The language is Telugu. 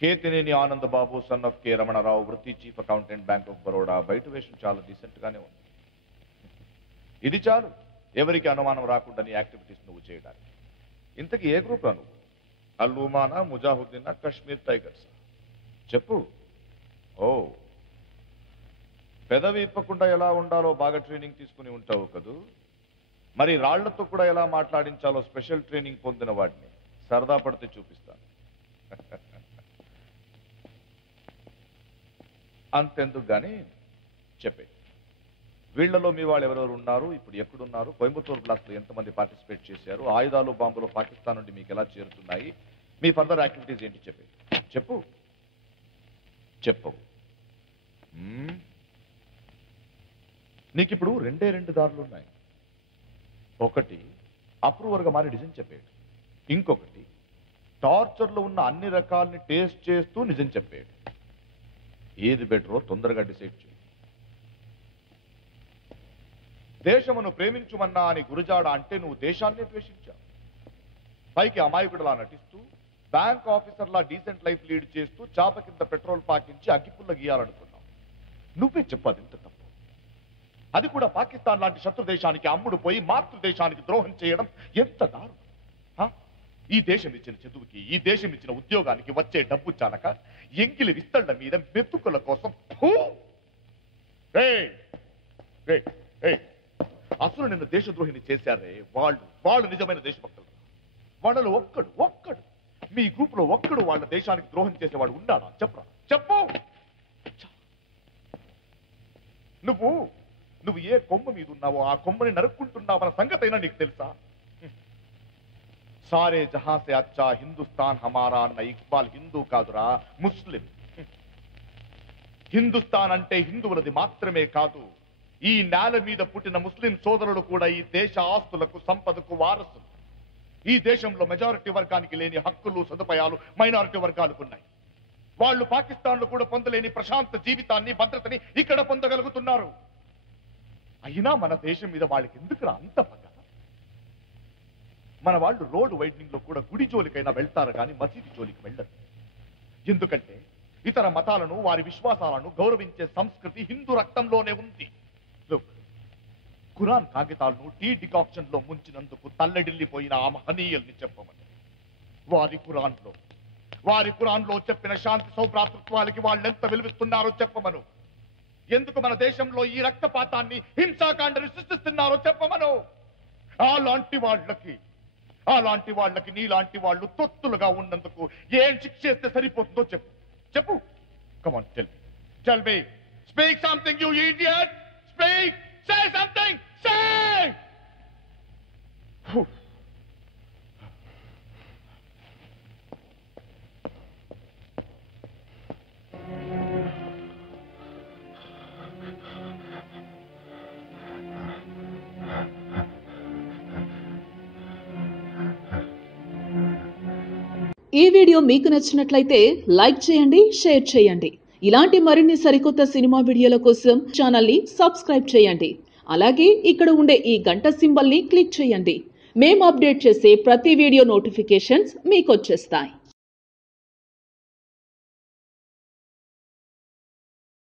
Ketineni Anand Babu son of K Ramana Rao, వృత్తి chief accountant, bank of Baroda. బయట వేషం చాలా డీసెంట్ గానే ఉంది. ఇది చాలు ఎవరికి అనుమానం రాకుండా నీ యాక్టివిటీస్ నువ్వు చేయడానికి. ఇంతకీ ఏ గ్రూప్ నువ్వు? అల్లుమానా, ముజాహుద్దీనా, కశ్మీర్ టైగర్స్? చెప్పు. ఓ, పెదవి ఇప్పకుండా ఎలా ఉండాలో బాగా ట్రైనింగ్ తీసుకుని ఉంటావు కదూ. మరి రాళ్లతో కూడా ఎలా మాట్లాడించాలో స్పెషల్ ట్రైనింగ్ పొందిన వాడిని. సరదా పడితే చూపిస్తాను. అంతెందుకు గాని చెప్పే, వీళ్లలో మీ వాళ్ళు ఎవరెవరు ఉన్నారు, ఇప్పుడు ఎక్కడున్నారు, కోయంబత్తూరు బ్లాస్ట్ లో ఎంతమంది పార్టిసిపేట్ చేశారు, ఆయుధాలు బాంబులు పాకిస్తాన్ నుండి మీకు ఎలా చేరుతున్నాయి, మీ ఫర్దర్ యాక్టివిటీస్ ఏంటి చెప్పే. చెప్పు. చెప్పవు. నీకిప్పుడు రెండు దారులు ఉన్నాయి. ఒకటి అప్రూవర్గా మారి డిజైన్ చెప్పేడు, ఇంకొకటి టార్చర్లో ఉన్న అన్ని రకాలని టేస్ట్ చేస్తూ నిజం చెప్పేడు. ఏది బెటరో తొందరగా డిసైడ్ చేయి. దేశమును ప్రేమించుమన్నా అని గురుజాడ అంటే నువ్వు దేశాన్నే ద్వేషించావు. పైకి అమాయకుడిలా నటిస్తూ, బ్యాంక్ ఆఫీసర్లా డీసెంట్ లైఫ్ లీడ్ చేస్తూ, చాప కింద పెట్రోల్ పాకించి అగ్గిపుల్ల గీయాలనుకున్నావు. నువ్వే చెప్పాది ఇంత తప్పు. అది కూడా పాకిస్తాన్ లాంటి శత్రు దేశానికి అమ్ముడు పోయి మాతృదేశానికి ద్రోహం చేయడం ఎంత దారుణం. ఈ దేశం ఇచ్చిన చదువుకి, ఈ దేశం ఇచ్చిన ఉద్యోగానికి వచ్చే డబ్బు చాలక ఎంగిలి విస్తళ్ల మీద మెతుకుల కోసం అసలు నిన్ను దేశద్రోహిని చేశారే వాళ్ళు నిజమైన దేశభక్తులు. వాళ్ళలో ఒక్కడు మీ గ్రూప్ లో ఒక్కడు వాళ్ళ దేశానికి ద్రోహం చేసేవాడు ఉన్నాడా? చెప్పరా, చెప్పు. నువ్వు ఏ కొమ్మ మీద ఉన్నావో ఆ కొమ్మని నరుక్కుంటున్నావన్న సంగతైనా నీకు తెలుసా? సారే జహాं से अच्छा హిందుస్థాన్ హమారా అన్న ఇక్బాల్ హిందూ కాదురా, ముస్లిం. హిందుస్థాన్ అంటే హిందువులది మాత్రమే కాదు, ఈ నేల మీద పుట్టిన ముస్లిం సోదరులు కూడా ఈ దేశ ఆస్తులకు, సంపదకు వారసులు. ఈ దేశంలో మెజారిటీ వర్గానికి లేని హక్కులు, సదుపాయాలు మైనారిటీ వర్గాలకు ఉన్నాయి. వాళ్ళు పాకిస్తాన్ లో కూడా పొందలేని ప్రశాంత జీవితాన్ని, భద్రతని ఇక్కడ పొందగలుగుతున్నారు. అయినా మన దేశం మీద వాళ్ళకి ఎందుకురా అంత పగ? మన వాళ్ళు రోడ్డు వైడనింగ్ లో కూడా గుడి జోలికైనా వెళ్తారు కానీ మసీదు జోలికి వెళ్ళరు. ఎందుకంటే ఇతర మతాలను, వారి విశ్వాసాలను గౌరవించే సంస్కృతి హిందూ రక్తంలోనే ఉంది. ఖురాన్ కాగితాలను టీ డికాక్షన్ లో ముంచినందుకు తల్లడిల్లిపోయిన ఆ మహనీయుల్ని చెప్పమని. వారి ఖురాన్లో చెప్పిన శాంతి సౌభ్రాతృత్వాలకి వాళ్ళెంత విలువిస్తున్నారో చెప్పమను. ఎందుకు మన దేశంలో ఈ రక్తపాతాన్ని, హింసాకాండని సృష్టిస్తున్నారో చెప్పమను. అలాంటి వాళ్ళకి నీలాంటి వాళ్ళు తొత్తులుగా ఉన్నందుకు ఏం శిక్ష చేస్తే సరిపోతుందో చెప్పు. Come on, tell me. Speak something, you idiot. Speak. Say something. Say. ఈ వీడియో మీకు నచ్చినట్లయితే లైక్ చేయండి, షేర్ చేయండి. ఇలాంటి మరిన్ని సరికొత్త సినిమా వీడియోల కోసం ఛానల్ని సబ్స్క్రైబ్ చేయండి. అలాగే ఇక్కడ ఉండే ఈ గంట సింబల్ని క్లిక్ చేయండి. మేము అప్డేట్ చేసే ప్రతి వీడియో నోటిఫికేషన్స్ మీకు వచ్చేస్తాయి.